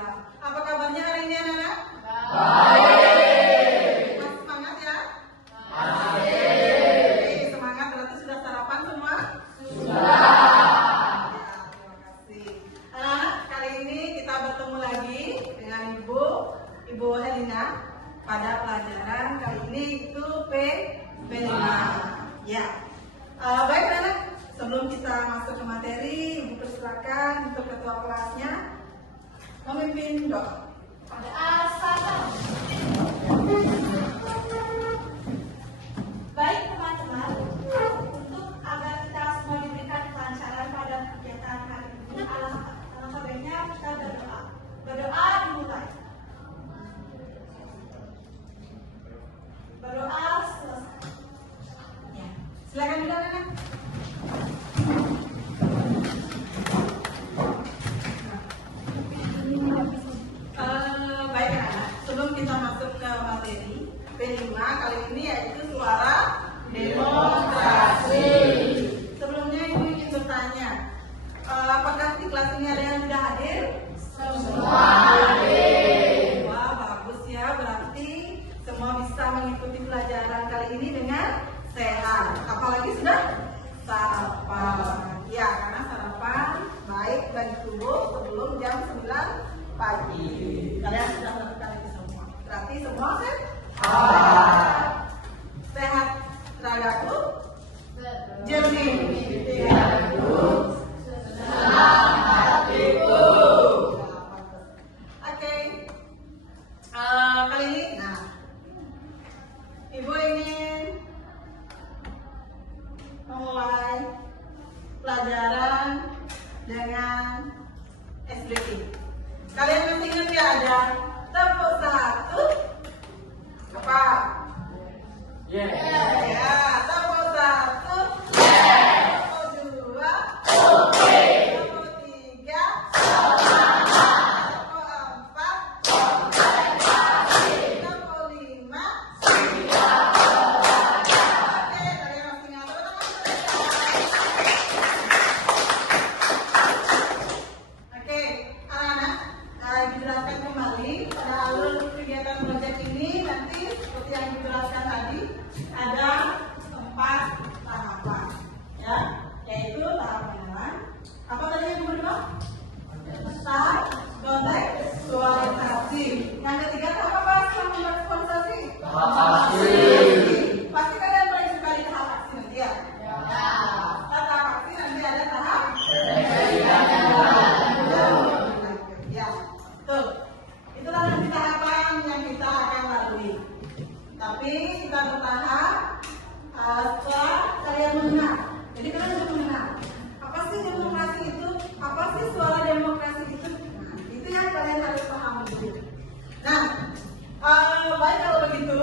Alhamdulillah. Apa kabarnya hari ini anak-anak? Baik. Masih semangat ya? Masih. Oke, semangat berarti sudah sarapan semua? Sudah. Ya, terima kasih. Anak-anak, kali ini kita bertemu lagi dengan Ibu Helina pada pelajaran kali ini itu P5. Ya. Baik anak-anak, sebelum kita masuk ke materi, Ibu persilakan untuk ketua kelasnya memimpin doa. Pada asal. Baik teman-teman, untuk agar kita semua diberikan kelancaran pada kegiatan hari ini, alangkah baiknya kita berdoa. Berdoa dimulai. Berdoa selesai. Ya. Silakan dulu anak-anak. Baik anak-anak, sebelum kita masuk ke materi P5 kali ini yaitu suara demokrasi. Sebelumnya Ibu ingin bertanya, apakah di kelas ini ada yang tidak hadir? Semua hadir. Wah, bagus ya, berarti semua bisa mengikuti pelajaran kali ini dengan sehat. Apalagi sudah sarapan. Ya, karena sarapan baik bagi tubuh sebelum jam 9 pagi. Kalian sudah melakukan itu semua. Berarti semua sehat. Sehat teragaku jernih pikiranku senang hatiku. Oke. Kali ini, Ibu ingin memulai pelajaran dengan SBT. Kalian masih ingat ya ada tepuk satu apa? Ya, tepuk satu. Tepuk dua. Tepuk tiga. Tepuk empat. Tepuk lima. Oke, kalian masih ingat Oke, anak-anak, dijelaskan kembali pada alur kegiatan proyek ini nanti seperti yang dijelaskan tadi ada 4 tahapan, ya, yaitu tahap pengenalan. Apa tadi yang kedua? Tahap kontekstualisasi. Yang ketiga tahap apa setelah kontekstualisasi? Tahap aksi. Pasti kalian paling suka di tahap aksi nanti ya? Setelah tahap aksi nanti ada tahap ya, betul. Itulah nanti tahapan yang kita akan lalui. Tapi kita bertahap setelah kalian mengenal. Jadi kalian harus mengenal apa sih demokrasi itu, apa sih suara demokrasi itu. Nah, itu yang kalian harus pahami dulu. Nah, baik kalau begitu.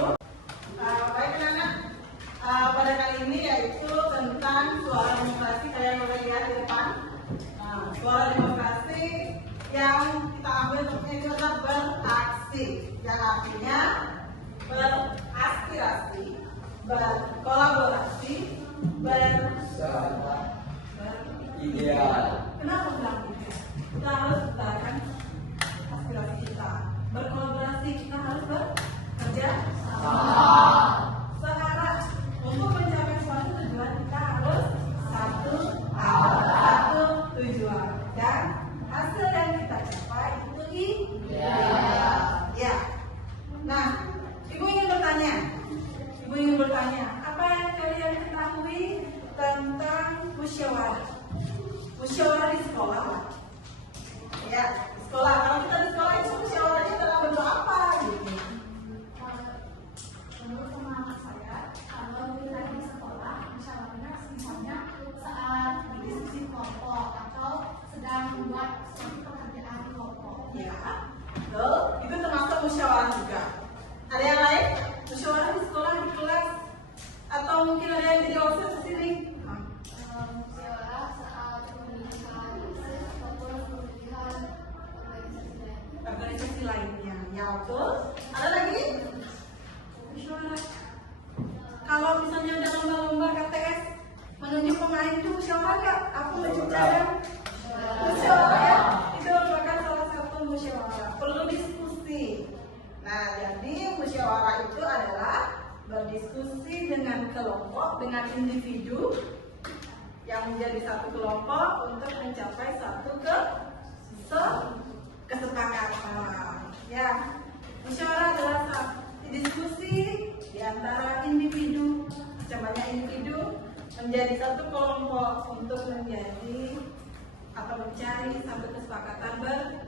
Baik anak-anak, pada kali ini yaitu tentang suara demokrasi. Kalian boleh lihat di depan. Suara demokrasi yang kita ambil topiknya itu adalah beraksi, yang artinya beraspirasi, berkolaborasi, Ideal. Kenapa bilang gitu? Kita harus utarakan aspirasi kita, berkolaborasi, kita harus bekerja sama. Sekarang untuk mencapai suatu tujuan kita harus satu tujuan dan hasil yang kita capai itu ideal. Ya. Nah, Ibu ingin bertanya, apa yang kalian ketahui tentang musyawarah? Musyawarah di sekolah. Ya, di sekolah. Kalau kita di sekolah itu musyawarahnya dalam bentuk apa gitu? Menurut pengalaman saya, kalau kita di sekolah, musyawarahnya misalnya saat diskusi kelompok atau sedang membuat suatu pekerjaan kelompok. Ya, betul. Itu termasuk musyawarah juga. Ada yang lain? Musyawarah di sekolah, di kelas, atau mungkin ada yang jadi OSIS di sini? Musyawarah saat pemilihan ataupun pemilihan Organisasi lainnya. Ya, betul. Ada lagi? Musyawarah. Kalau misalnya ada lomba-lomba KTS, menunjuk pemain itu musyawarah nggak? Aku menunjuk cadang. Musyawarah ya. Itu merupakan salah satu musyawarah. Nah, jadi musyawarah itu adalah berdiskusi dengan kelompok, dengan individu yang menjadi satu kelompok untuk mencapai satu kesepakatan. Ya, musyawarah adalah diskusi di antara individu, macam banyak individu menjadi satu kelompok untuk menjadi atau mencari satu kesepakatan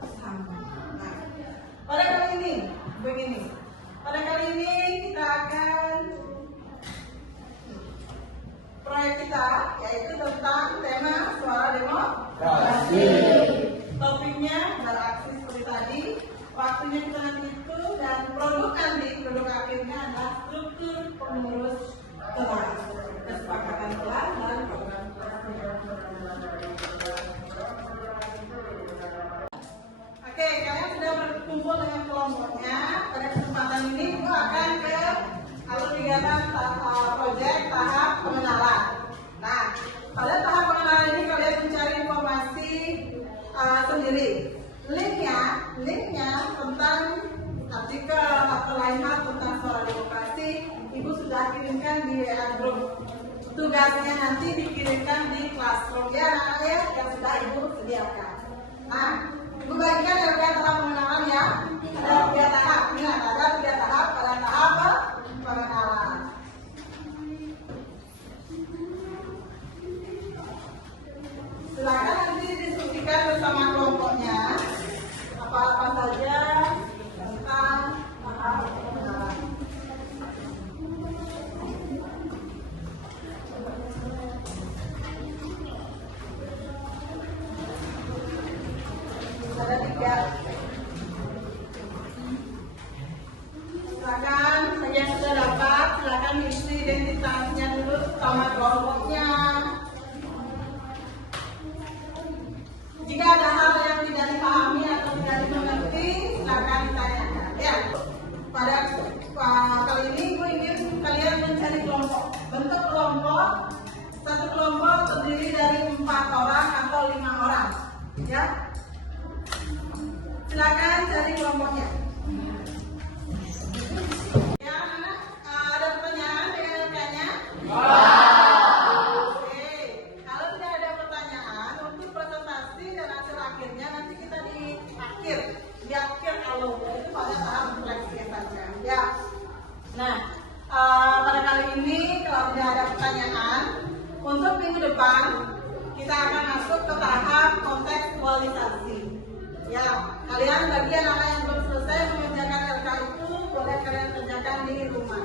bersama. Nah, pada kali ini begini. Pada kali ini kita akan proyek kita yaitu tentang tema suara demokrasi. Topiknya beraksi seperti tadi. Waktunya kita nanti itu dan produk akhirnya adalah struktur pengurus kelas, kesepakatan kelas dan program. Oke, kalian sudah berkumpul dengan kelompoknya. Pada kesempatan ini Ibu akan ke alur kegiatan proyek tahap pengenalan. Nah, pada tahap pengenalan ini kalian mencari informasi sendiri. Linknya tentang artikel atau lain hal tentang suara demokrasi Ibu sudah kirimkan di WA group. Tugasnya nanti dikirimkan di classroom ya, yang sudah Ibu sediakan. Nah, Ibu bagikan ada tahap pengenalan ya. Ada 3 tahap. Ingat, ada 3 tahap pada tahap pengenalan. Silakan nanti diskusikan bersama kelompoknya apa-apa saja tentang tahap pengenalan. Ada 3. Silakan yang sudah dapat, silakan isi identitasnya dulu sama kelompoknya. Jika ada hal yang tidak dipahami atau tidak dimengerti, silakan ditanyakan. Ya, pada kali ini Ibu ingin kalian mencari kelompok. Bentuk kelompok, satu kelompok terdiri dari 4 orang atau 5 orang. Ya, silakan cari kelompoknya. Ya, mana? Ada pertanyaan dengan rekannya? Oke, kalau tidak ada pertanyaan untuk presentasi dan hasil akhirnya nanti kita di akhir alur itu pada tahap refleksi saja. Ya. Nah, pada kali ini kalau tidak ada pertanyaan, untuk minggu depan kita akan masuk ke tahap kontekstualisasi. Ya, kalian bagian apa yang belum selesai mengerjakan LK itu boleh kalian kerjakan di rumah.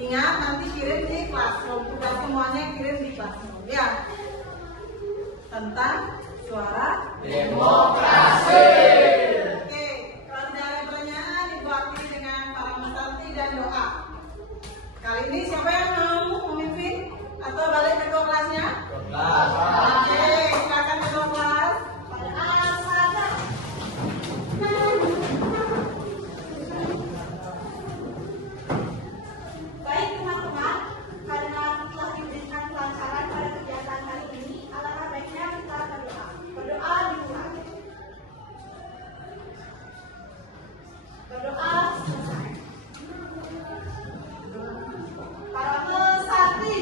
Ingat nanti kirim di classroom, tugas semuanya kirim di classroom. Ya, tentang suara Demokrasi. Oke, kalau tidak ada pertanyaan, Ibu akhiri dengan para peserta dan doa. Kali ini siapa yang mau memimpin atau balik ke kelasnya? Oke, silakan ke kelas. Baik teman-teman, karena telah diberikan kelancaran pada kegiatan hari ini, alangkah baiknya kita berdoa. Berdoa dimulai. Berdoa selesai. Para pesantri.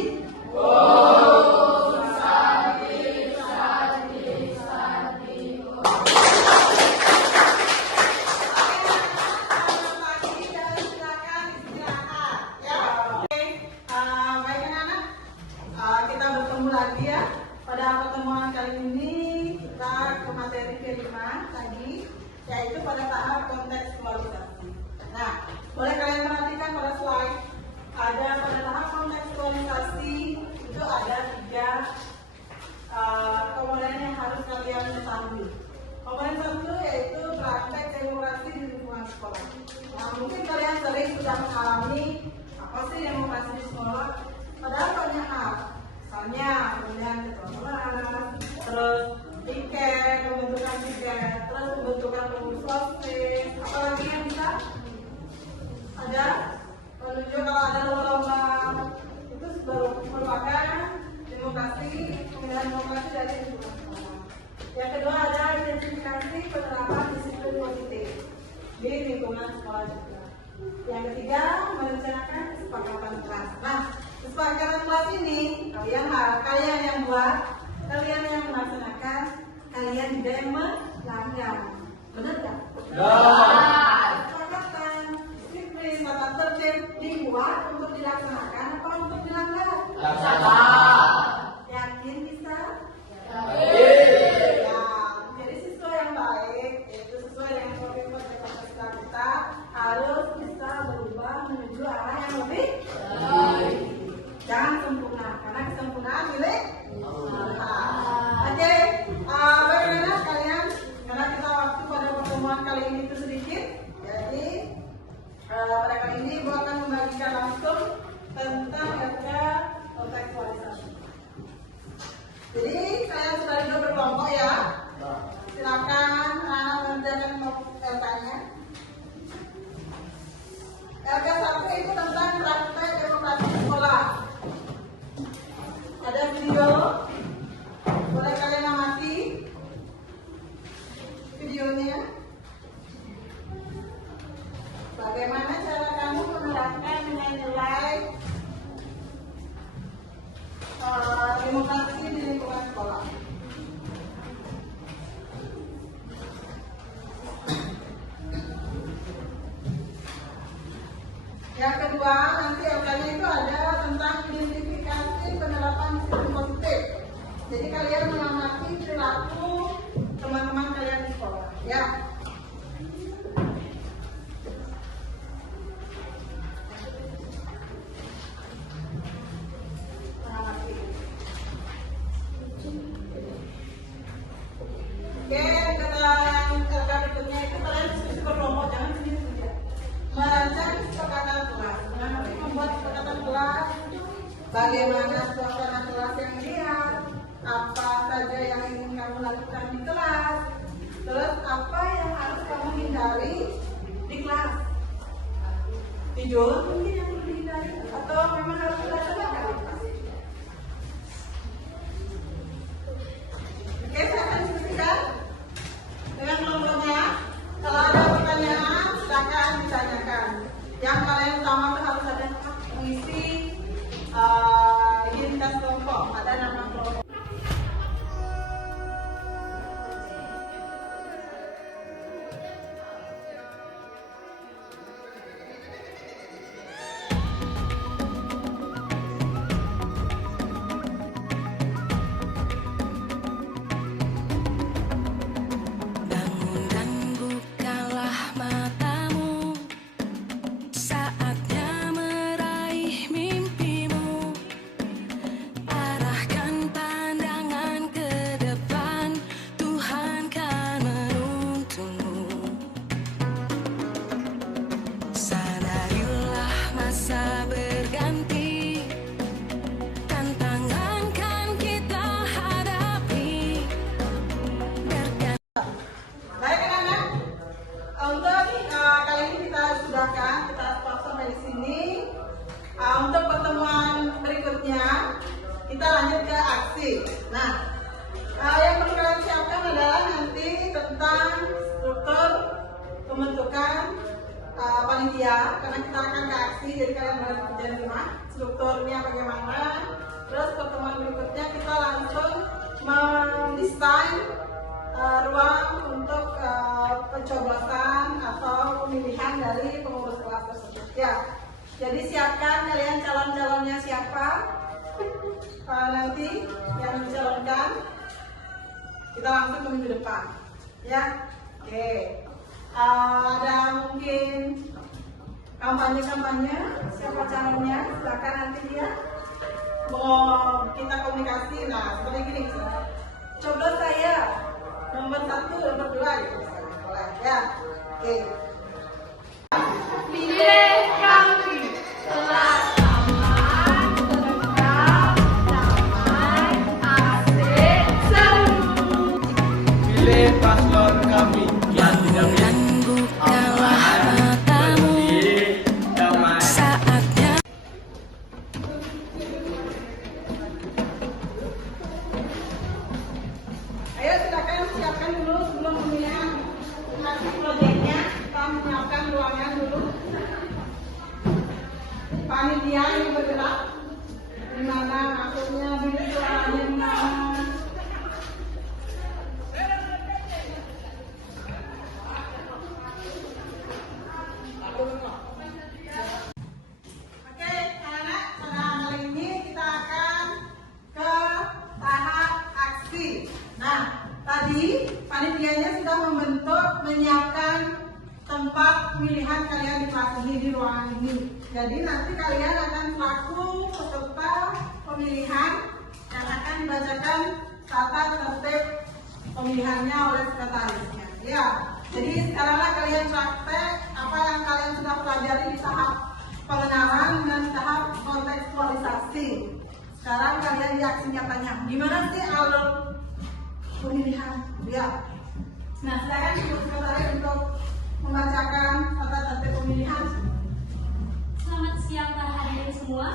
Kita bertemu lagi ya. Pada pertemuan kali ini kita ke materi kelima tadi, yaitu pada tahap kontekstualisasi. Nah, boleh kalian perhatikan pada slide. Ada pada tahap kontekstualisasi itu ada 3 komponen yang harus kalian ketahui. Komponen satu yaitu praktek demokrasi di lingkungan sekolah. Nah, mungkin kalian sering sudah mengalami apa sih demokrasi di sekolah. Padahal banyak hal, misalnya pemilihan ketua kelas, terus tiket, pembentukan tiket, terus pembentukan pengurus OSIS, apalagi yang bisa ada menunjuk kalau ada lomba-lomba itu merupakan demokrasi, pemilihan demokrasi dari lingkungan sekolah. Yang kedua ada identifikasi penerapan disiplin positif di lingkungan sekolah juga. Yang ketiga, merencanakan kesepakatan kelas. Nah, kesepakatan kelas ini kalian yang buat, kalian yang melaksanakan, kalian juga yang melanggar. Benar nggak? Kesepakatan, disiplin, tata tertib dibuat untuk dilaksanakan apa untuk dilanggar? Yakin bisa? Ya, jadi siswa yang baik, yaitu sesuai dengan komitmen kapasitas kita, harus bisa berubah menuju arah yang lebih baik. Jangan sempurna, karena kesempurnaan milik Allah. Oke, bagaimana kalian? Karena kita waktu pada pertemuan kali ini itu sedikit, jadi pada kali ini Ibu akan membagikan langsung tentang kontekstualisasi. Jadi saya sudah duduk berkelompok ya. Silakan anak mengerjakan LK-nya. LK 1 itu tentang praktek demokrasi sekolah. Ada video, boleh kalian amati videonya. Bagaimana cara kamu menerapkan nilai demokrasi di lingkungan sekolah? Yang kedua, nanti LK-nya itu ada tentang identifikasi penerapan sistem positif. Jadi kalian mengamati perilaku teman-teman kalian di sekolah, ya. Oke, kata yang berikutnya itu kalian diskusi berkelompok, jangan sendiri saja. Merancang kesepakatan kelas. Mengenai membuat kesepakatan kelas, bagaimana suasana kelas yang lihat, apa saja yang ingin kamu lakukan di kelas, terus apa yang harus kamu hindari di kelas. Tidur mungkin yang perlu dihindari, atau memang harus dilaksanakan. Oke, saya akan diskusikan dengan kelompoknya. Kalau ada pertanyaan, silakan ditanyakan. Yang kalian utama itu harus ada mengisi identitas kelompok, ada nama kelompok. Untuk pertemuan berikutnya kita lanjut ke aksi. Nah, yang perlu kalian siapkan adalah nanti tentang struktur pembentukan panitia, karena kita akan ke aksi, jadi kalian harus kerja di rumah. Strukturnya bagaimana? Terus pertemuan berikutnya kita langsung mendesain ruang untuk pencoblosan atau pemilihan dari pengurus kelas tersebut. Ya. Jadi siapkan kalian calon-calonnya siapa, nanti yang mencalonkan kita langsung ke minggu depan, ya. Oke, ada mungkin kampanye, siapa calonnya, silakan nanti dia mau kita komunikasi. Nah, seperti gini, coblos saya nomor 1, nomor 2 gitu, boleh, ya. Oke. Pilih kami kelas aman, tentram, damai, asik, seru. Pilih paslon kami yang tidak Bukalah matamu damai. saatnya. Ayo silakan siapkan dulu sebelum pemilihan hasil proyeknya. Kita menyiapkan ruangan dulu. panitia yang bergerak di mana maksudnya bilik suaranya di mana. Oke, anak-anak, pada kali ini kita akan ke tahap aksi. Nah, tadi panitianya sudah menyiapkan tempat pemilihan kalian di kelas ini, di ruangan ini. Jadi nanti kalian akan selaku peserta pemilihan yang akan dibacakan tata tertib pemilihannya oleh sekretarisnya. Ya, jadi sekaranglah kalian praktek apa yang kalian sudah pelajari di tahap pengenalan dan tahap kontekstualisasi. Sekarang kalian di aksi nyatanya. Gimana sih alur pemilihan? Ya. Nah, silakan ibu sekretaris untuk membacakan tata tertib pemilihan. Selamat siang para hadirin semua.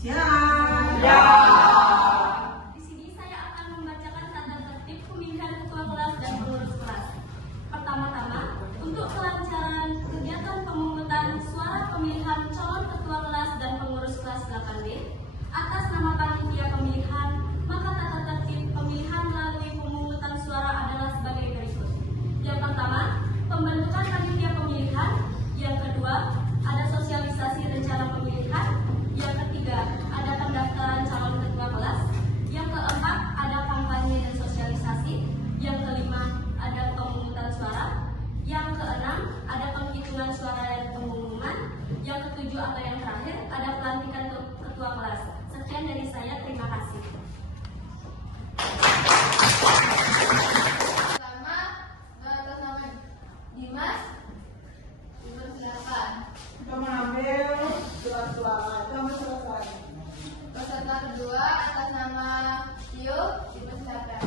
Siap. Ya. Di sini saya akan membacakan tata tertib pemilihan ketua kelas dan pengurus kelas. Pertama-tama, untuk kelancaran kegiatan pemungutan suara pemilihan calon ketua kelas dan pengurus kelas 8B atas nama panitia pemilihan, maka tata tertib pemilihan melalui pemungutan suara adalah sebagai berikut. Yang pertama, pembentukan panitia pemilihan. Yang kedua, ada sosialisasi rencana pemilihan. Yang ketiga, ada pendaftaran calon ketua kelas. Yang keempat, ada kampanye dan sosialisasi. Yang kelima, ada pemungutan suara. Yang keenam, ada penghitungan suara dan pengumuman. Yang ketujuh atau yang terakhir, ada pelantikan ketua kelas. Sekian dari saya, terima kasih. Pertama, atas nama Dimas, dipersilakan. Kita mengambil surat suara. Kita ambil surat suara. Peserta kedua, atas nama Tio, dipersilakan.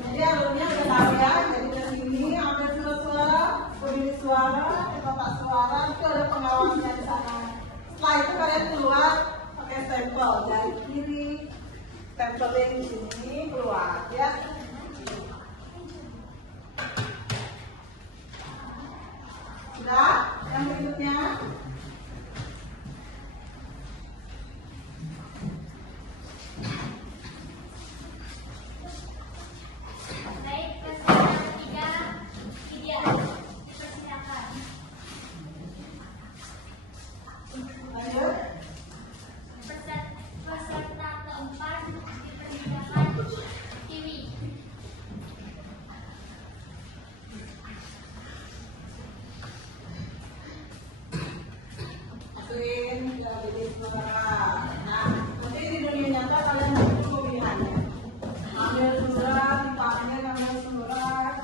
Jadi alurnya udah tahu ya. Jadi ke sini ambil surat suara, pemilih suara, kotak suara, itu ada pengawalnya di sana. Setelah itu kalian keluar pakai stempel dari kiri, stempelin di sini keluar ya. Sudah? Yang berikutnya. Baik, peserta ketiga, Widya, dipersilakan. Lanjut. Peserta keempat, dipersilakan, Tiwi. Masukin ke bilik suara. Nah, nanti di dunia nyata kalian butuh pemilihannya. Ambil surat, dipanggil ambil surat.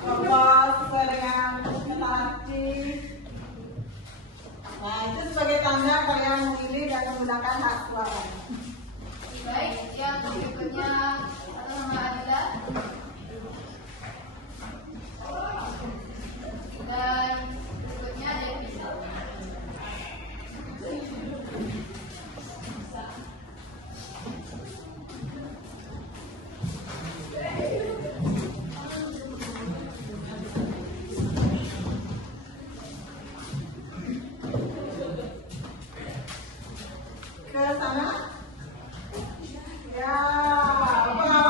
Coblos sesuai dengan metahati. Nah, itu sebagai tanda kalian memilih dan menggunakan hak suara. Baik, yang berikutnya atas nama Adila. Dan berikutnya Devi. Ke sana. Ya, pengawal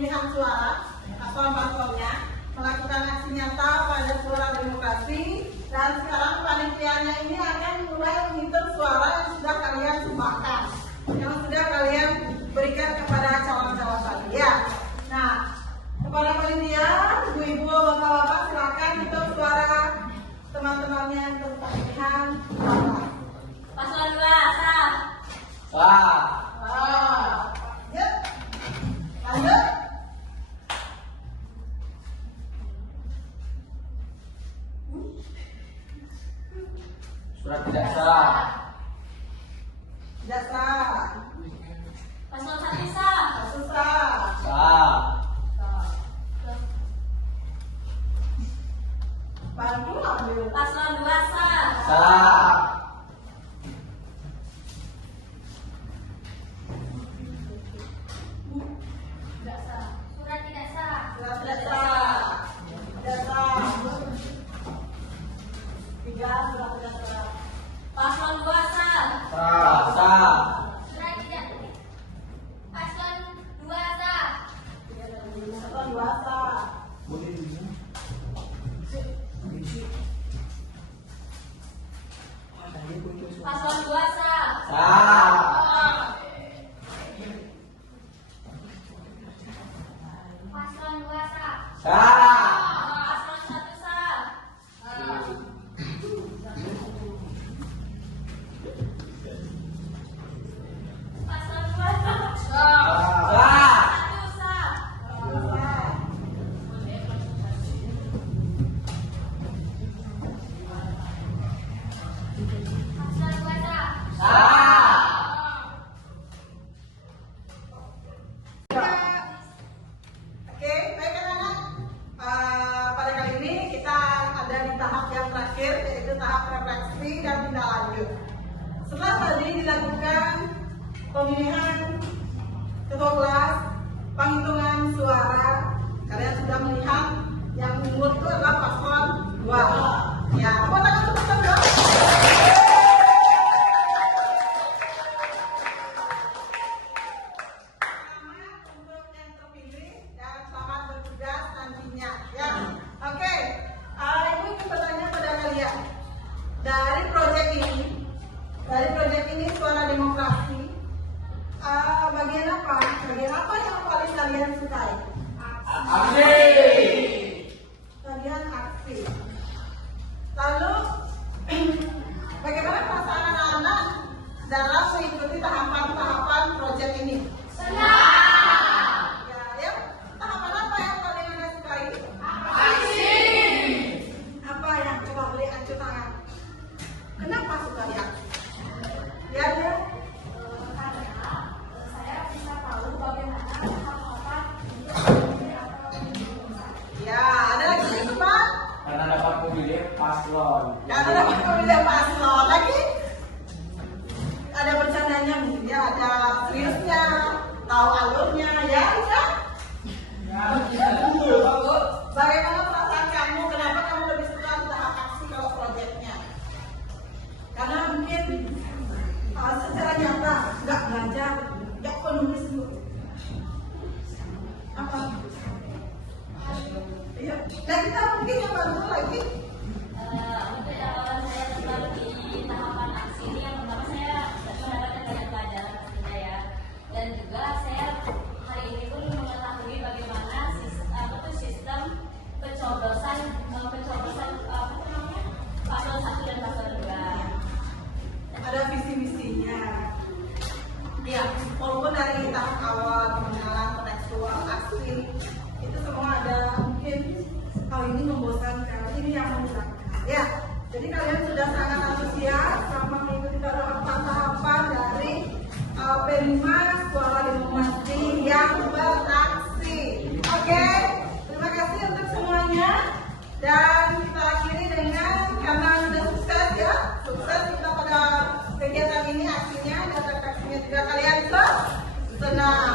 pemilihan suara paslon-paslonnya melakukan aksi nyata pada suara demokrasi, dan sekarang panitianya ini akan mulai menghitung suara yang sudah kalian sumbangkan, yang sudah kalian berikan kepada calon-calon tadi ya. Nah, kepada panitia, ibu-ibu, bapak-bapak, silakan hitung suara teman-temannya untuk pemilihan suara. Paslon 2 sah. Sah. Ya, lanjut. Surat tidak sah. Tidak sah. Paslon 1 sah. Susah. Sah. Bantu ambil. Paslon 2 sah. Sah. Tidak sah. Surat tidak sah. Sudah tidak sah. Tidak sah. Tiga sudah tidak sah. Paslon 2 sah. Sah. Sah. Surat tidak. Paslon 2 sah. Paslon dua sah. Paslon 2 sah. Sah. Paslon 2 sah. Sah. Paslon 1 sah. Paslon 2 sah. Sah. 1 sah. Paslon 2 sah. Sah. Oke, baik anak-anak. Pada kali ini kita ada di tahap yang terakhir, yaitu tahap refleksi dan tindak lanjut. Setelah tadi dilakukan pemilihan ketua kelas, penghitungan suara, kalian sudah melihat yang unggul itu adalah paslon 2. Ya, tepuk tangan untuk paslon 2. Selamat untuk yang terpilih dan selamat bertugas nantinya. Ya, oke. Ibu ingin bertanya pada kalian, dari proyek ini suara demokrasi, bagian apa? Bagian apa yang paling kalian sukai? Aksi. Bagian aksi. Lalu, bagaimana perasaan anak-anak dalam mengikuti tahapan-tahapan proyek ini? Senang. Ya, tahapan apa yang paling anda sukai? Aksi. Apa yang coba beli acuh tangan? Kenapa suka ya? Ya, ya. Karena saya bisa tahu bagaimana tahapan Ya, ada lagi Pak? Karena dapat memilih paslon. Karena dapat pemilihan paslon lagi. Ada bercandanya mungkin ya, ada seriusnya, tahu alurnya, ya bisa. Bagaimana perasaan kamu? Kenapa kamu lebih suka tahap aksi kalau proyeknya? Karena mungkin secara nyata nggak belajar, nggak penulis dulu. Apa? Iya. Dan kita mungkin yang bantu lagi. untuk awal saya terlibat di tahapan aksi ini, yang pertama saya mendapatkan banyak pelajaran tentunya ya, dan juga saya hari ini pun mengetahui bagaimana sistem pencoblosan paslon 1 dan paslon 2. Ada visi-misinya. Iya, walaupun dari tahap awal pengenalan kontekstual aksi itu semua ada, mungkin hal ini membosankan, ini yang membosankan. Ya, jadi kalian sudah sangat antusias selama mengikuti tahapan-tahapan dari P5 suara demokrasi yang beraksi. Oke, terima kasih untuk semuanya, dan kita akhiri dengan, karena sudah sukses ya, sukses kita pada kegiatan ini, aksinya dan refleksinya juga kalian senang.